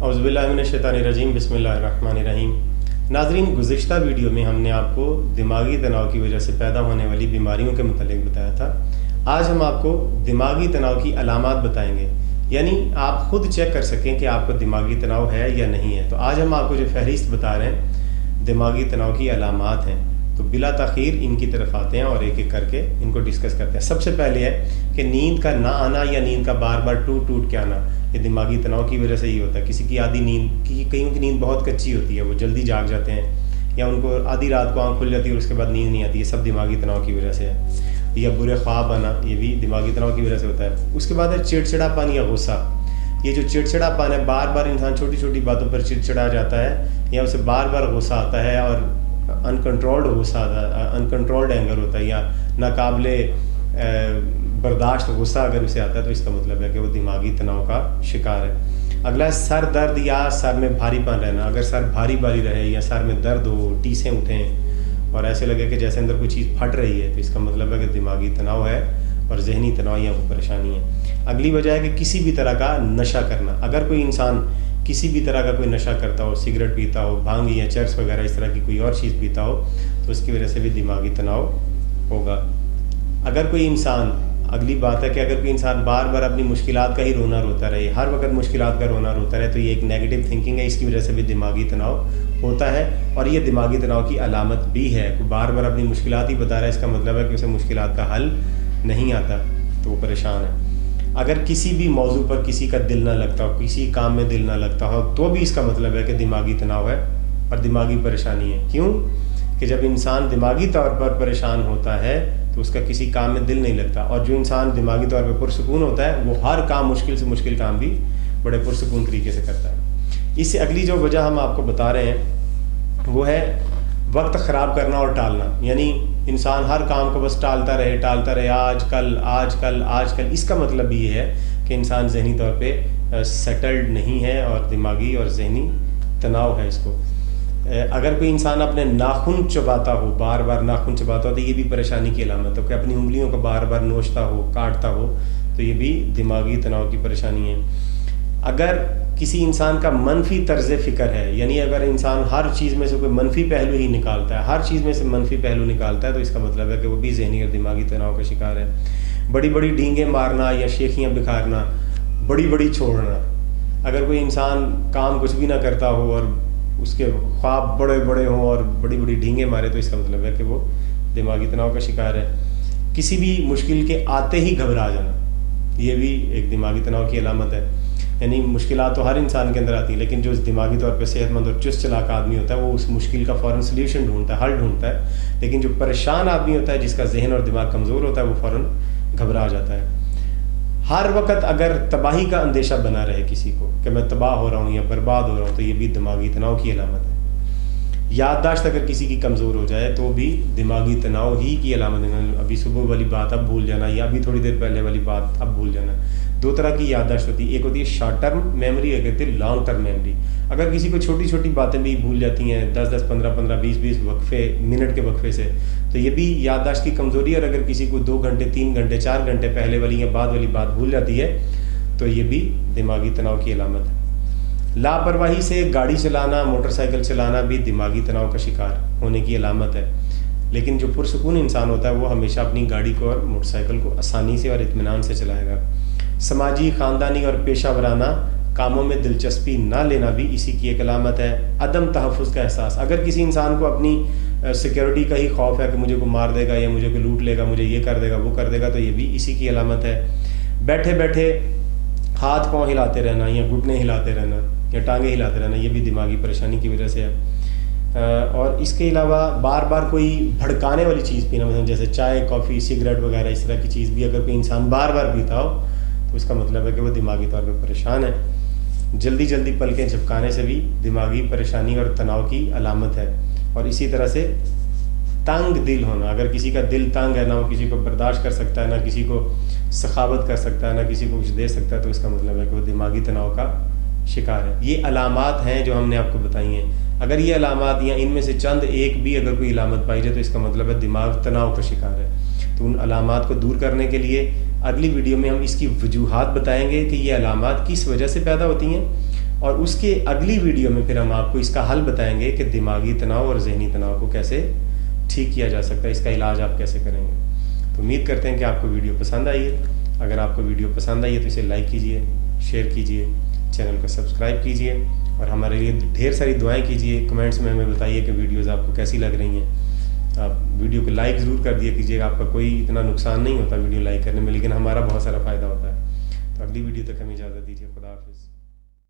औज़ुबिल्लाहिमिनश्शैतानिर्रजीम बिस्मिल्लाहिर्रहमानिर्रहीम। नाज़रीन, गुज़िश्ता वीडियो में हमने आपको दिमागी तनाव की वजह से पैदा होने वाली बीमारियों के मुतालिक बताया था। आज हम आपको दिमागी तनाव की अलामात बताएंगे, यानी आप ख़ुद चेक कर सकें कि आपको दिमागी तनाव है या नहीं है। तो आज हम आपको जो फहरिस्त बता रहे हैं दिमागी तनाव की अलामात हैं, तो बिला ताख़ीर इनकी तरफ आते हैं और एक एक करके इनको डिस्कस करते हैं। सबसे पहले है कि नींद का ना आना या नींद का बार बार टूट टूट के आना, ये दिमागी तनाव की वजह से ही होता है। किसी की आधी नींद कईयों की नींद बहुत कच्ची होती है, वो जल्दी जाग जाते हैं, या उनको आधी रात को आँख खुल जाती है और उसके बाद नींद नहीं आती, ये सब दिमागी तनाव की वजह से है। या बुरे ख्वाब आना, ये भी दिमागी तनाव की वजह से होता है। उसके बाद है चिड़चिड़ापन या गुस्सा। ये जो चिड़चिड़ापन है, बार बार इंसान छोटी छोटी बातों पर चिड़चिड़ा जाता है या उसे बार बार गुस्सा आता है और अनकंट्रोल्ड गुस्सा आता है, अनकंट्रोल्ड एंगर होता है या नाकाबिले बर्दाश्त गुस्सा अगर उसे आता है, तो इसका मतलब है कि वो दिमागी तनाव का शिकार है। अगला है सर दर्द या सर में भारीपन रहना। अगर सर भारी भारी रहे या सर में दर्द हो, टीसें उठें और ऐसे लगे कि जैसे अंदर कोई चीज़ फट रही है, तो इसका मतलब है कि दिमागी तनाव है और जहनी तनाव या वो परेशानी है। अगली वजह है कि किसी भी तरह का नशा करना। अगर कोई इंसान किसी भी तरह का कोई नशा करता हो, सिगरेट पीता हो, भांग या चर्स वगैरह इस तरह की कोई और चीज़ पीता हो, तो उसकी वजह से भी दिमागी तनाव होगा। अगर कोई इंसान, अगली बात है कि अगर कोई इंसान बार बार अपनी मुश्किलात का ही रोना रोता रहे, हर वक्त मुश्किलात का रोना रोता रहे, तो ये एक नेगेटिव थिंकिंग है, इसकी वजह से भी दिमागी तनाव होता है और ये दिमागी तनाव की अलामत भी है। कोई बार बार अपनी मुश्किलात ही बता रहा है, इसका मतलब है कि उसे मुश्किलात का हल नहीं आता, तो वो परेशान है। अगर किसी भी मौजू पर किसी का दिल ना लगता हो, किसी काम में दिल ना लगता हो, तो भी इसका मतलब है कि दिमागी तनाव है और दिमागी परेशानी है। क्यों? कि जब इंसान दिमागी तौर पर परेशान होता है तो उसका किसी काम में दिल नहीं लगता, और जो इंसान दिमागी तौर पर पुरसुकून होता है वो हर काम, मुश्किल से मुश्किल काम भी बड़े पुरसुकून तरीके से करता है। इससे अगली जो वजह हम आपको बता रहे हैं वो है वक्त ख़राब करना और टालना। यानी इंसान हर काम को बस टालता रहे, आज कल। इसका मतलब ये है कि इंसान जहनी तौर पे सेटल्ड नहीं है और दिमागी और जहनी तनाव है इसको। अगर कोई इंसान अपने नाखून चबाता हो, बार बार नाखून चबाता हो, तो ये भी परेशानी की अलामत है। कि अपनी उंगलियों को बार बार नोचता हो, काटता हो, तो ये भी दिमागी तनाव की परेशानी है। अगर किसी इंसान का मनफी तर्ज़ फ़िक्र है, यानी अगर इंसान हर चीज़ में से कोई मनफी पहलू ही निकालता है, हर चीज़ में से मनफी पहलू निकालता है, तो इसका मतलब है कि वो भी ज़हनी और दिमागी तनाव का शिकार है। बड़ी बड़ी डींगे मारना या शेखियाँ बिखारना, बड़ी बड़ी छोड़ना। अगर कोई इंसान काम कुछ भी ना करता हो और उसके ख्वाब बड़े बड़े हों और बड़ी बड़ी डींगे मारे, तो इसका मतलब है कि वो दिमागी तनाव का शिकार है। किसी भी मुश्किल के आते ही घबरा जाना, ये भी एक दिमागी तनाव की अलामत है। यानी मुश्किलात तो हर इंसान के अंदर आती है, लेकिन जो दिमागी तौर पे सेहतमंद और चुस्त चालाक आदमी होता है वो उस मुश्किल का फ़ौरन सल्यूशन ढूंढता है, हल ढूंढता है। लेकिन जो परेशान आदमी होता है, जिसका जहन और दिमाग कमज़ोर होता है, वो फ़ौरन घबरा जाता है। हर वक्त अगर तबाही का अंदेशा बना रहे किसी को कि मैं तबाह हो रहा हूँ या बर्बाद हो रहा हूँ, तो ये भी दिमागी तनाव की अलामत है। याददाश्त अगर किसी की कमज़ोर हो जाए तो भी दिमागी तनाव ही की अलामत है। अभी सुबह वाली बात अब भूल जाना या अभी थोड़ी देर पहले वाली बात अब भूल जाना। दो तरह की याददाश्त होती है, एक होती है शॉर्ट टर्म मेमोरी, एक होती है लॉन्ग टर्म मेमोरी। अगर किसी को छोटी छोटी बातें भी भूल जाती हैं 10-10, 15-15, 20-20 वक्फे, मिनट के वक्फे से, तो ये भी याददाश्त की कमज़ोरी है। और अगर किसी को 2 घंटे, 3 घंटे, 4 घंटे पहले वाली या बाद वाली बात भूल जाती है, तो ये भी दिमागी तनाव की अलामत है। लापरवाही से गाड़ी चलाना, मोटरसाइकिल चलाना भी दिमागी तनाव का शिकार होने की अलामत है। लेकिन जो पुरसुकून इंसान होता है वो हमेशा अपनी गाड़ी को और मोटरसाइकिल को आसानी से और इत्मीनान से चलाएगा। समाजी, ख़ानदानी और पेशा वराना कामों में दिलचस्पी ना लेना भी इसी की एक अलामत है। अदम तहफ़्फ़ुज़ का एहसास। अगर किसी इंसान को अपनी सिक्योरिटी का ही खौफ है कि मुझे को मार देगा या मुझे को लूट लेगा, मुझे ये कर देगा, वो कर देगा, तो ये भी इसी की अलामत है। बैठे बैठे हाथ पाँव हिलाते रहना या घुटने हिलाते रहना या टांगे हिलाते रहना, ये भी दिमागी परेशानी की वजह से है। और इसके अलावा बार बार कोई भड़काने वाली चीज़ पीना, मतलब जैसे चाय, कॉफ़ी, सिगरेट वगैरह, इस तरह की चीज़ भी अगर कोई इंसान बार बार पीता हो, तो इसका मतलब है कि वो दिमागी तौर पर परेशान है। जल्दी जल्दी पलकें झपकाने से भी दिमागी परेशानी और तनाव की अलामत है। और इसी तरह से तंग दिल होना, अगर किसी का दिल तंग है, ना वो किसी को बर्दाश्त कर सकता है, ना किसी को सखावत कर सकता है, ना किसी को कुछ दे सकता है, तो इसका मतलब है कि वो दिमागी तनाव का शिकार है। ये अलामात हैं जो हमने आपको बताई हैं। अगर ये अलामात या इनमें से चंद एक भी अगर कोई अलामत पाई जाए, तो इसका मतलब है दिमाग तनाव का शिकार है। तो उन अलामात को दूर करने के लिए अगली वीडियो में हम इसकी वजूहात बताएंगे कि ये अलामात किस वजह से पैदा होती हैं اور اس کے اگلی ویڈیو میں پھر ہم آپ کو اس کا حل بتائیں گے کہ دماغی تناؤ اور ذہنی تناؤ کو کیسے ٹھیک کیا جا سکتا ہے، اس کا علاج آپ کیسے کریں گے۔ تو امید کرتے ہیں کہ آپ کو ویڈیو پسند آئی ہے۔ اگر آپ کو ویڈیو پسند آئی ہے تو اسے لائک کیجئے، شیئر کیجئے، چینل کو سبسکرائب کیجئے اور ہمارے لیے ڈھیر ساری دعائیں کیجئے۔ کمنٹس میں ہمیں بتائیے کہ ویڈیوز آپ کو کیسی لگ رہی ہیں۔ آپ ویڈیو کو لائک ضرور کر دیا کیجئے گا، آپ کا کوئی اتنا نقصان نہیں ہوتا ویڈیو لائک کرنے میں، لیکن ہمارا بہت سارا فائدہ ہوتا ہے۔ تو اگلی ویڈیو تک ہمیں اجازت دیجیے۔